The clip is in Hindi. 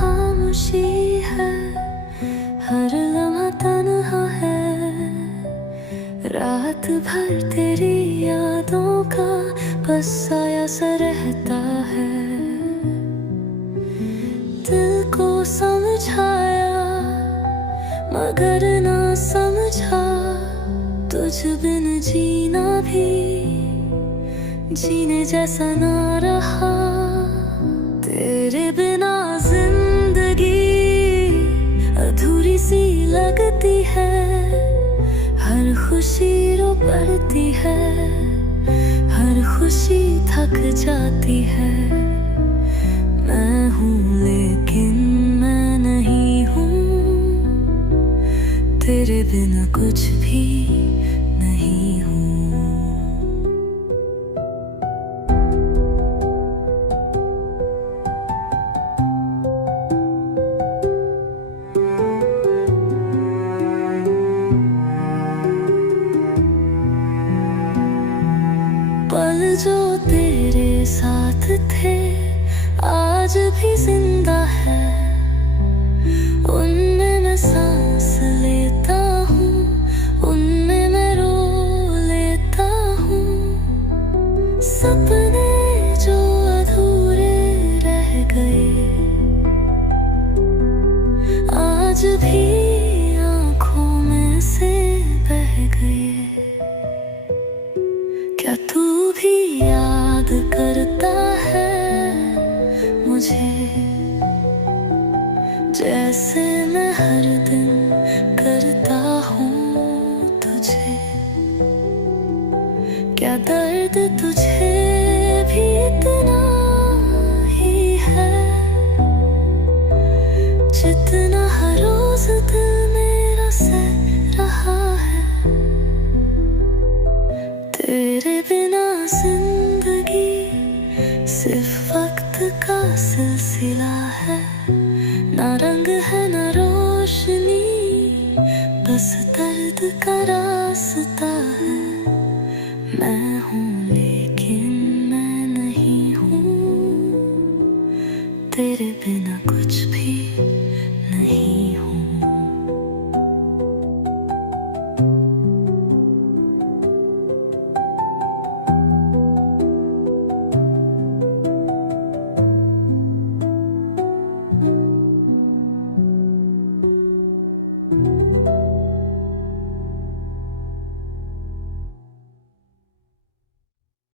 खामोशी है, हर लम्हा तन्हा है, रात भर तेरी यादों का बस साया सा रहता है। दिल को समझाया मगर ना समझा, तुझ बिन जीना भी जीने जैसा ना रहा। तेरे बिना जिंदगी अधूरी सी लगती है, हर खुशी रो पड़ती है, हर खुशी थक जाती है। मैं हूँ लेकिन मैं नहीं हूँ, तेरे बिना कुछ भी नहीं हूँ। पल जो तेरे साथ थे आज भी जिंदा है, उनमें मैं सांस लेता हूँ, उनमें मैं रो लेता हूँ। सपने जो अधूरे रह गए आज भी आँखों में से बह गए। क्या तू भी याद करता है मुझे, जैसे मैं हर दिन करता हूँ तुझे? क्या दर्द तुझे भी इतना ही है, जितना हर रोज दिल मेरा सह रहा है? तेरे बिना जिंदगी सिर्फ वक्त का सिलसिला है, ना रंग है ना रोशनी, बस दर्द का रास्ता है। मैं हूँ